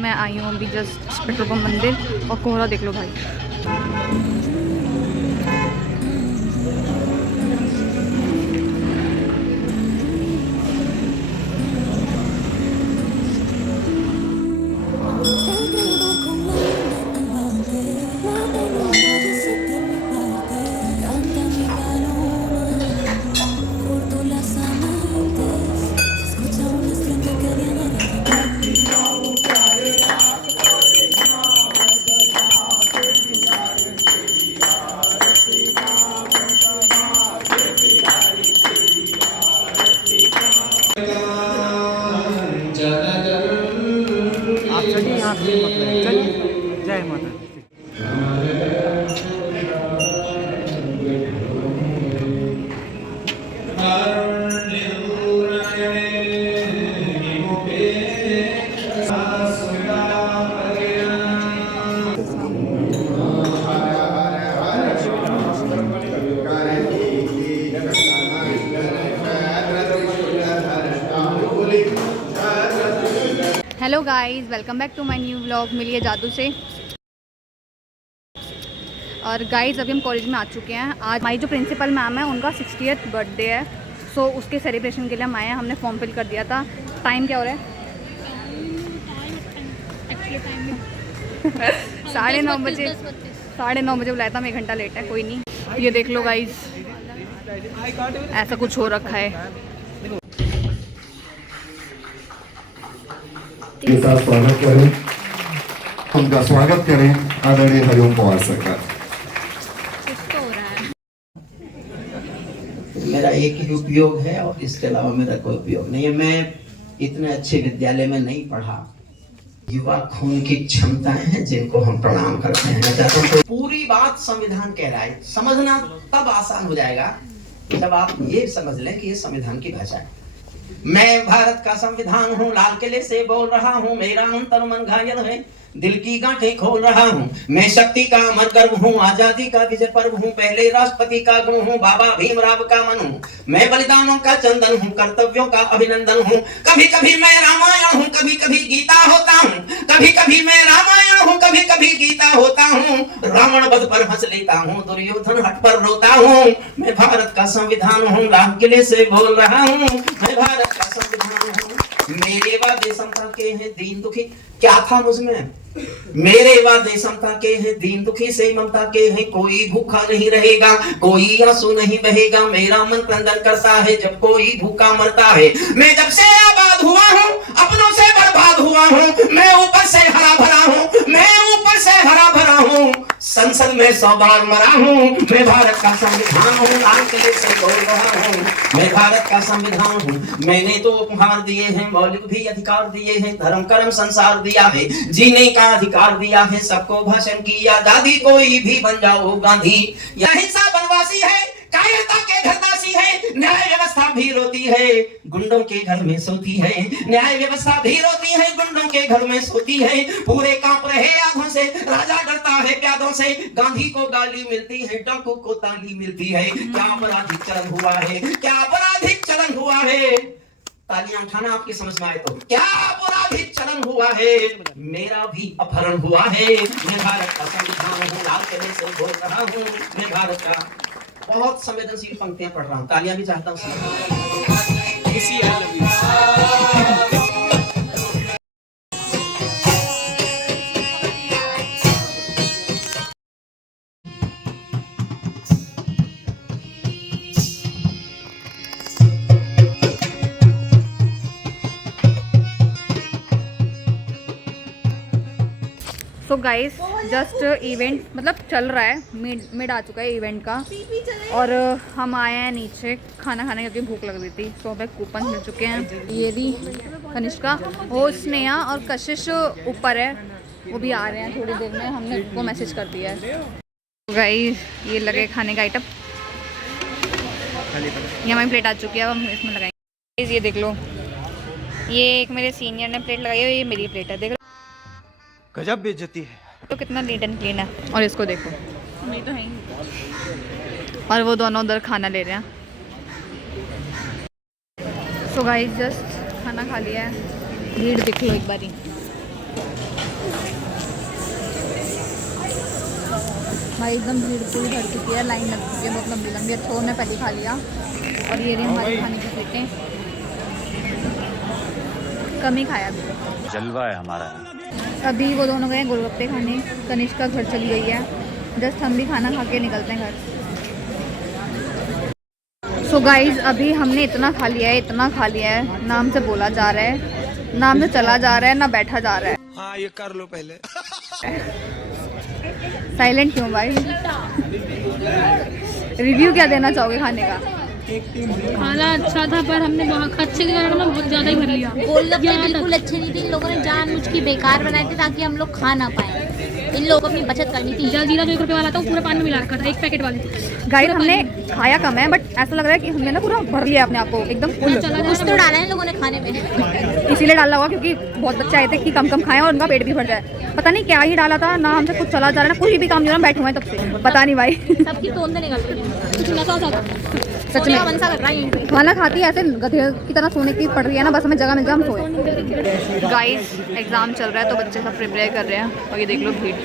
मैं आई हूँ अभी जस्ट पेट्रोल पंप मंदिर, और कोहरा देख लो भाई। आप चलिए, यहाँ भीड़ मत लगे, चलिए। जय माता दी। Hello guys, welcome back to my new vlog. मिलिए जादू से। और गाइस अभी हम कॉलेज में आ चुके हैं। आज हमारी जो प्रिंसिपल मैम है उनका 60th बर्थडे है, सो उसके सेलिब्रेशन के लिए हम आए हैं। हमने फॉर्म फिल कर दिया था। टाइम क्या हो रहा है? 9:30 बजे। 9:30 बजे बुलाया था, मैं 1 घंटा लेट है। कोई नहीं। ये देख लो गाइस, ऐसा कुछ हो रखा है। के साथ स्वागत करें, उनका स्वागत करें आदरणीय हरिओम पवार सरकार। मेरा एक ही उपयोग है और इसके अलावा मेरा कोई उपयोग नहीं है। मैं इतने अच्छे विद्यालय में नहीं पढ़ा। युवा खून की क्षमताएं हैं जिनको हम प्रणाम करते हैं। मैं चाहता हूं पूरी बात संविधान कह रहा है, समझना तब आसान हो जाएगा जब आप ये समझ लें कि ये संविधान की भाषा है। मैं भारत का संविधान हूँ, लाल किले से बोल रहा हूँ, मेरा अंतर मन घायल है, दिल की गांठें खोल रहा हूँ। मैं शक्ति का अमर गर्व हूँ, आजादी का विजय पर्व हूँ, पहले राष्ट्रपति का गुण हूँ, बाबा भीमराव का मन हूँ। मैं बलिदानों का चंदन हूँ, कर्तव्यों का अभिनंदन हूँ। कभी कभी मैं रामायण हूँ, कभी कभी गीता होता हूँ। कभी कभी मैं रामायण हूँ, कभी कभी गीता होता हूँ। रावण वध पर हंस लेता हूँ, दुर्योधन हट पर रोता हूँ। मैं भारत का संविधान हूँ, लाल किले से बोल रहा हूँ। मैं भारत का संविधान हूँ। मेरे वादे समता के हैं दीन दुखी। क्या था मुझमें? मेरे वादे समता के हैं दीन दुखी से ममता के हैं। कोई भूखा नहीं रहेगा, कोई आंसू नहीं बहेगा। मेरा मन क्रंदन करता है जब कोई भूखा मरता है। मैं जब से आबाद हुआ हूँ, अपनों से बर्बाद हुआ हूँ। मैं ऊपर से हरा भरा हूँ, मैं ऊपर से हरा भरा हूँ। संसद में 100 बार मरा हूँ। मैं भारत का संविधान हूँ, लाल किले से बोल रहा हूँ। मैं भारत का संविधान हूँ। मैंने तो उपहार दिए हैं, मौलिक भी अधिकार दिए हैं, धर्म कर्म संसार दिया है, जीने का अधिकार दिया है, सबको भाषण की आजादी, कोई भी बन जाओ गांधी। अहिंसा बनवासी है, कायरता के घरवासी है, न्याय व्यवस्था भी रोती है, गुंडों के घर में सोती है। न्याय व्यवस्था भी रोती है, गुंडों के घर में सोती है। पूरे कांप रहे आंखों से, राजा डरता है प्यादों से। गांधी को गाली मिलती है, डाकू को ताली मिलती है। क्या आपराधिक चलन हुआ है, क्या आपराधिक चलन हुआ है। तालियां उठाना आपकी समझ में आए तो। क्या आपराधिक चलन हुआ है, मेरा भी अपहरण हुआ है। मैं भारत का संविधान हूँ, लाल किले से बोल रहा हूँ। मैं भारत का बहुत संवेदनशील पंक्तियां पढ़ रहा हूँ, तालियां भी चाहता हूँ। सो गाइस जस्ट इवेंट मतलब चल रहा है, मिड आ चुका है इवेंट का, और हम आए हैं नीचे खाना खाने क्योंकि भूख लग रही थी। सो हमें कूपन मिल चुके हैं। ये भी कनिष्का, वो स्नेहा और कशिश ऊपर है, वो भी आ रहे हैं थोड़ी देर में। हमने उनको मैसेज कर दिया है। गाइस ये लगे खाने का आइटम, ये हमारी प्लेट आ चुकी है, अब हम इसमें लगाएंगे। ये देख लो, ये एक मेरे सीनियर ने प्लेट लगाई है, ये मेरी प्लेट है। देख लो गजब बेइज्जती है तो कितना नीट एंड क्लीन है। और इसको देखो, नहीं तो है ही। और वो दोनों उधर खाना ले रहे हैं। सो गाइस जस्ट खाना खा लिया है। भीड़ देख लो एक बारी, भाई एकदम भीड़ पूरी भर चुकी है, लाइन लग चुकी है बहुत लंबी लंबी। अच्छा हमने पहले खा लिया और ये रही हमारी खाने की सीटें। कम ही खाया अभी, जलवा है हमारा। अभी वो दोनों गए गोलगप्पे खाने, कनिष्का घर चली गई है। जस्ट हम भी खाना खा के निकलते हैं घर। सो गाइज अभी हमने इतना खा लिया है, इतना खा लिया है, नाम से बोला जा रहा है, नाम से चला जा रहा है, ना बैठा जा रहा है। हाँ ये कर लो पहले। साइलेंट क्यों भाई? रिव्यू क्या देना चाहोगे खाने का? खाना अच्छा था पर हमने बहुत अच्छे के कारण बहुत ज़्यादा ही भर लिया। गोलगप्पे बिल्कुल अच्छे नहीं थे, इन लोगों ने जानबूझ के बेकार बनाए थे ताकि हम लोग खा ना पाए। इन लोगों को अपनी बचत करनी थी। जलजीरा जो 1 रुपये वाला था वो पूरा पान में मिला रखा था, 1 पैकेट वाले। गाइस हमने खाया कम है बट ऐसा लग रहा है कि हमने ना पूरा भर लिया अपने आप को एकदम फुल। कुछ तो डाला है इन लोगों ने खाने में। इसीलिए डाला होगा क्योंकि बहुत बच्चे आए थे कि कम कम खाएं और उनका पेट भी भर जाए। पता नहीं क्या ही डाला था, ना हमसे कुछ चला जा रहा है, ना कोई भी काम जो है बैठे हुए हैं तब से, पता नहीं भाई। सबकी तोंदे निकल रही है, कुछ नशा था, सच में मनसा कर रहा है। खाना खाती है ऐसे गधे की तरह सोने की पड़ रही है ना, बस हमें जगह मिल जाए हम सोए। गाइस एग्जाम चल रहा है तो बच्चे सब प्रिपेयर कर रहे हैं और ये देख लो भीड़।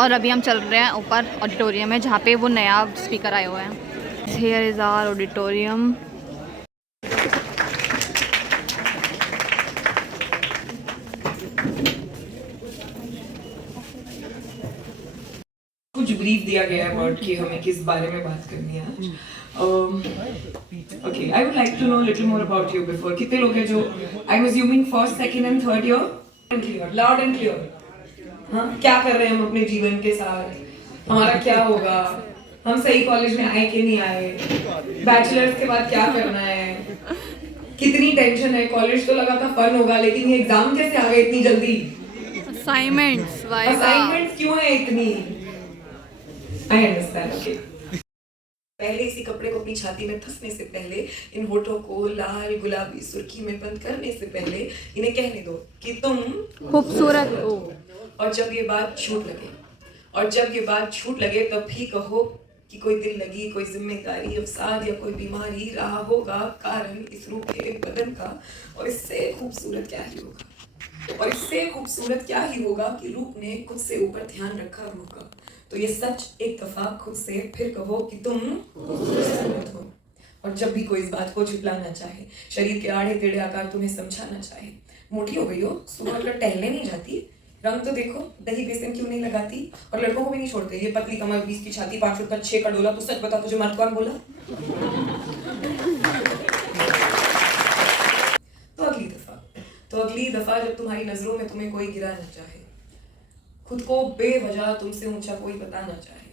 और अभी हम चल रहे हैं ऊपर ऑडिटोरियम में जहाँ पे वो नया स्पीकर आए हुए हैं। Here is our auditorium. कुछ ब्रीफ दिया गया है अबाउट कि हमें किस बारे में बात करनी है आज। Okay, I would like to know little more about you before. कितने लोग हैं जो I am assuming first, second and third year? Clear, loud and clear. हाँ, क्या कर रहे हैं हम अपने जीवन के साथ, हमारा क्या होगा, हम सही कॉलेज में आए कि नहीं आए, बैचलर्स के बाद क्या करना है, कितनी टेंशन है। कॉलेज तो लगा था फन होगा लेकिन ये एग्जाम कैसे आ गए इतनी जल्दी? असाइनमेंट्स क्यों है इतनी? I understand. ओके, पहले इसी कपड़े को अपनी छाती में थसने से पहले, इन होठों को लाल गुलाबी सुर्खी में बंद करने से पहले इन्हें कहने दो कि तुम खूबसूरत हो। और जब ये बात छूट लगे, और जब ये बात छूट लगे तब भी कहो कि कोई दिल लगी, कोई जिम्मेदारी, अवसाद या कोई बीमारी रहा होगा कारण इस रूप के बदन का। और इससे खूबसूरत क्या ही होगा, और इससे खूबसूरत क्या ही होगा कि रूप ने खुद से ऊपर ध्यान रखा होगा। तो ये सच एक दफा खुद से फिर कहो कि तुम खूबसूरत हो। और जब भी कोई इस बात को झुटलाना चाहे, शरीर के आड़े टेढ़े आकार तुम्हें समझाना चाहे, मोटी हो गई हो, सुबह कर टहलने नहीं जाती, रंग तो देखो, दही बेसन क्यों नहीं लगाती, और लड़कों को भी नहीं छोड़ते, ये पतली कमर, 20 की छाती, 5 फुट का 6 का डोला, तू सच बता तुझे मर्द कौन बोला? तो अगली दफा जब तुम्हारी नजरों में तुम्हें कोई गिरा न चाहे, खुद को बेवजह तुमसे ऊंचा कोई बताना चाहे,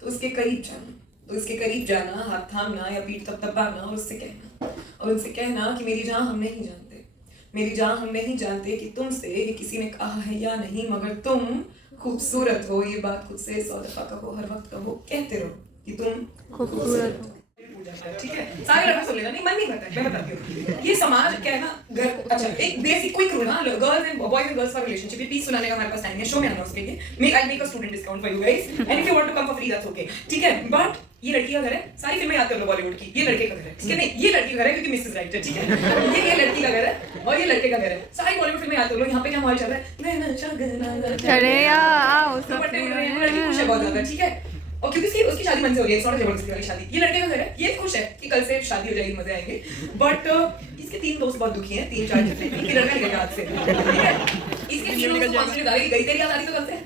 तो उसके करीब जाना, तो उसके करीब जाना, हाथ थामना या पीठ थपथपाना और उससे कहना, और उनसे कहना कि मेरी जान हम नहीं जानते, मेरी जान हम नहीं जानते कि तुमसे ये किसी ने कहा है या नहीं, मगर तुम खूबसूरत हो। ये बात खुद से 100 दफा कहो, हर वक्त कहो, कहते रहो कि तुम खूबसूरत हो। ठीक है, सारे लड़के सुन लेना, नहीं मन नहीं करता है, मैं बताती हूँ। ये समाज क्या है ना, घर को अच्छा एक बेसिक क्विक रूल ना, girls and boys and girls for relationship, ये प्लीज सुनाने का हमारे पास टाइम है, शो में आना उसके लिए, I make a student discount for you guys and if you want to come for free that's okay. ठीक है, बट ये लड़की का घर है, सारी फिल्में याद कर लो बॉलीवुड की, ये लड़के का घर है, ठीक है, नहीं ये लड़की का घर है क्योंकि मिसेस राइट है, ठीक है, ये लड़की का घर है और ये लड़के का घर है, सारी बॉलीवुड फिल्में याद कर लो। यहाँ पे क्या माहौल चल रहा है, मैं शगना चले आओ सब दुपट्टे उड़ रहे हैं, लड़की खुश है बहुत ज्यादा, ठीक है, और क्योंकि उसकी शादी मन से हो रही है, थोड़ा जबरदस्ती वाली शादी। ये लड़के का घर है, ये खुश है कि कल से शादी हो जाएगी, मजे आएंगे, बट इसके 3 दोस्त बहुत दुखी हैं, 3-4 जितने भी, लड़का निकल गया हाथ से, ठीक है, इसके 3 दोस्त कॉन्स्टेंट आ गई तेरी याद आ रही तो कल से,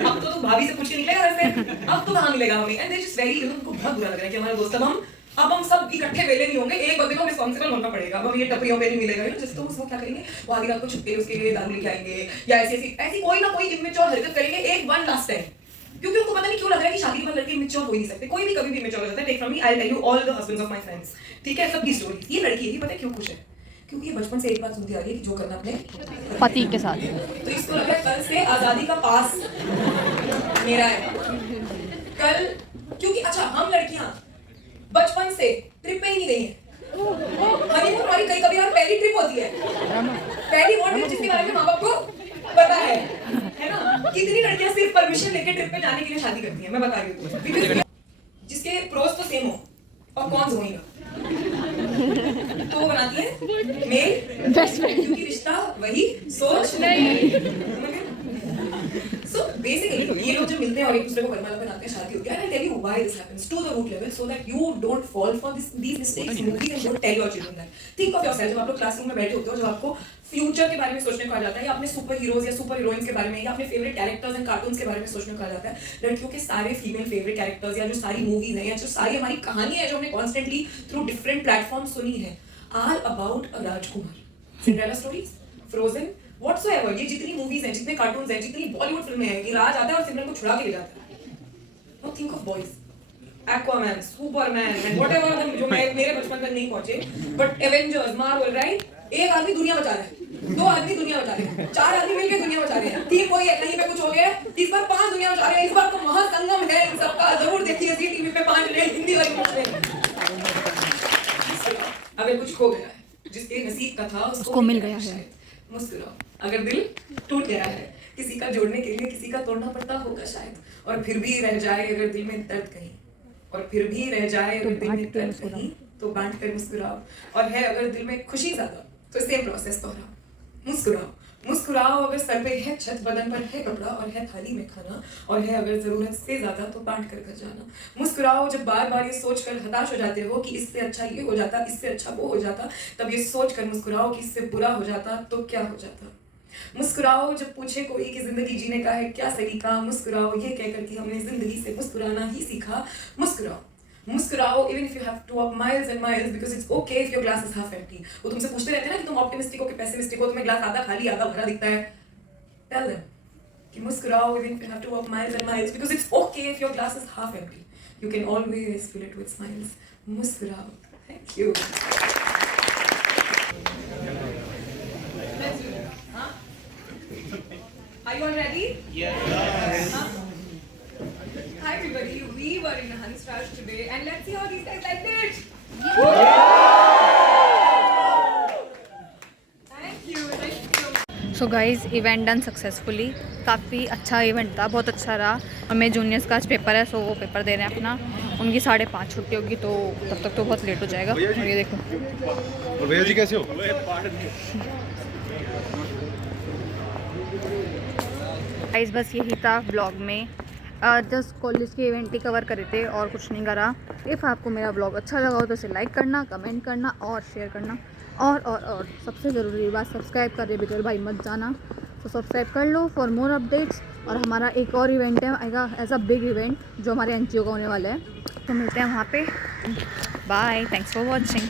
अब तो तू भाभी से पूछ के निकलेगा घर से, अब तो कहाँ मिलेगा हमें, एंड दे जस्ट वेरी, उनको बहुत बुरा लग रहा है कि हमारा दोस्त अब हम सब इकट्ठे वेले नहीं होंगे, एक बंदे को रिस्पॉन्सिबल होना पड़ेगा, अब ये टपरियों पे नहीं मिलेगा, जिस तो उसको क्या करेंगे, वो आधी रात को छुप के उसके लिए दारू लेके आएंगे या ऐसी कोई ना कोई इमेच्योर हरकत करेंगे एक वन लास्ट टाइम, क्योंकि उनको पता नहीं क्यों लग रहा है कि शादी के बाद लड़के इमेच्योर हो ही नहीं सकते, कोई भी कभी भी इमेच्योर हो जाता है। Take from me, I will tell you all the husbands of my friends, ठीक है, सबकी स्टोरी। ये लड़की है, पता है क्यों खुश है, क्योंकि ये बचपन से एक बात सुनती आ रही है कि जो करना अपने पति के साथ, तो इसको लग रहा है कल से आजादी का पास मेरा है कल, क्योंकि अच्छा हम लड़कियां बचपन से ट्रिप पे ही नहीं गई हैं, हनीमून हमारी कभी यार पहली ट्रिप होती है, पहली वो ट्रिप जिसके बारे में माँ बाप को पता है ना। कितनी लड़कियां सिर्फ परमिशन लेके ट्रिप पे जाने के लिए शादी करती हैं, मैं बता रही हूँ, जिसके प्रोस तो सेम हो और कौन होएगा तो वो बनाती है मेल बेस्ट फ्रेंड, क्योंकि रिश्ता वही सोच नहीं। So basically, ये लोग जब मिलते हैं और एक दूसरे को वरमाला बनाते हैं, शादी होती है, and I'll tell you why this happens to the root level, so that you don't fall for these mistakes in movies and don't tell your children that. Think of yourself, जब आप लोग क्लासरूम में बैठे होते हो, जब आपको future के बारे में सोचने को कहा जाता है, या अपने सुपर हीरोज या सुपर हीरोइंस के बारे में, या अपने फेवरेट कैरेक्टर्स एंड कार्टून्स के बारे में सोचने को कहा जाता है, लड़कियों के सारे फीमेल फेवरेट कैरेक्टर्स या जो सारी मूवीज हैं या जो सारी हमारी कहानियां हैं जो हमने कॉन्स्टेंटली थ्रू डिफरेंट प्लेटफॉर्म सुनी है, आर अबाउट अ राजकुमार। सिंड्रेला स्टोरीज, फ्रोजन, whatsoever, ये जितनी मूवीज हैं, जितने कार्टून्स हैं, जितनी बॉलीवुड फिल्में हैं, ये राज आता है और सिमरन को छुड़ा के ले जाता है। Now think of boys, Aquaman, Superman and whatever जो मेरे बचपन तक नहीं पहुंचे, but Avengers, Marvel, right? एक आदमी दुनिया बचा रहा है, 2 आदमी दुनिया बचा रहे हैं, 4 आदमी मिलकर दुनिया बचा रहे हैं, 3 कोई है, कहीं पे कुछ हो गया, इस बार 5 दुनिया बचा रहे हैं। इस बार तो महासंगम है इन सबका, जरूर देखिए जी टीवी पे 5 ने हिंदी वाली में। अगर कुछ खो गया है, जिसके नसीब का था उसको मिल गया है, मुस्कुराओ। अगर दिल टूट गया है, किसी का जोड़ने के लिए किसी का तोड़ना पड़ता होगा शायद, और फिर भी रह जाए अगर दिल में दर्द कहीं, और फिर भी रह जाए अगर दिल में दर्द कहीं, तो बांट कर मुस्कुराओ। और है अगर दिल में खुशी ज्यादा, तो सेम प्रोसेस दोहराओ, मुस्कुराओ। मुस्कुराओ अगर सर पे है छत, बदन पर है कपड़ा और है थाली में खाना, और है अगर जरूरत से ज्यादा तो बांट कर घर जाना। मुस्कुराओ जब बार बार ये सोचकर हताश हो जाते हो कि इससे अच्छा ये हो जाता, इससे अच्छा वो हो जाता, तब ये सोचकर मुस्कुराओ कि इससे बुरा हो जाता तो क्या हो जाता। मुस्कुराओ जब पूछे कोई कि जिंदगी जीने का है क्या सलीका, मुस्कुराओ ये कहकर कि हमने जिंदगी से मुस्कुराना ही सीखा। मुस्कुराओ, मुस्कुराओ even if you have to walk miles and miles because it's okay if your glass is half empty। वो तुमसे पूछते रहते हैं ना कि तुम ऑप्टिमिस्टिक हो कि पेसिमिस्टिक हो, तुम्हें ग्लास आधा खाली आधा भरा दिखता है, tell them कि मुस्कुराओ even if you have to walk miles and miles because it's okay if your glass is half empty, you can always fill it with smiles। मुस्कुराओ। Thank you। Are you all ready? Yes। Hi everybody, we were in Hansraj today and let's see how these guys liked it. Thank you, thank you। So guys event done successfully, काफ़ी अच्छा event था, बहुत अच्छा रहा। और मेरे juniors का आज पेपर है, सो वो पेपर दे रहे हैं अपना, उनकी 5:30 छुट्टी होगी, तो तब तक तो बहुत लेट हो जाएगा। और ये देखो, और भैया जी कैसे हो? गाइस बस यही था व्लॉग में, जस्ट कॉलेज के इवेंट ही कवर करे थे और कुछ नहीं करा। इफ़ आपको मेरा व्लॉग अच्छा लगा हो तो इसे लाइक करना, कमेंट करना और शेयर करना, और सबसे ज़रूरी बात, सब्सक्राइब कर रहे बिल्कुल भाई मत जाना, तो सब्सक्राइब कर लो फॉर मोर अपडेट्स। और हमारा एक और इवेंट है आएगा एज अ बिग इवेंट जो हमारे NGO का होने वाला है, तो मिलते हैं वहाँ पे। Bye, thanks for watching.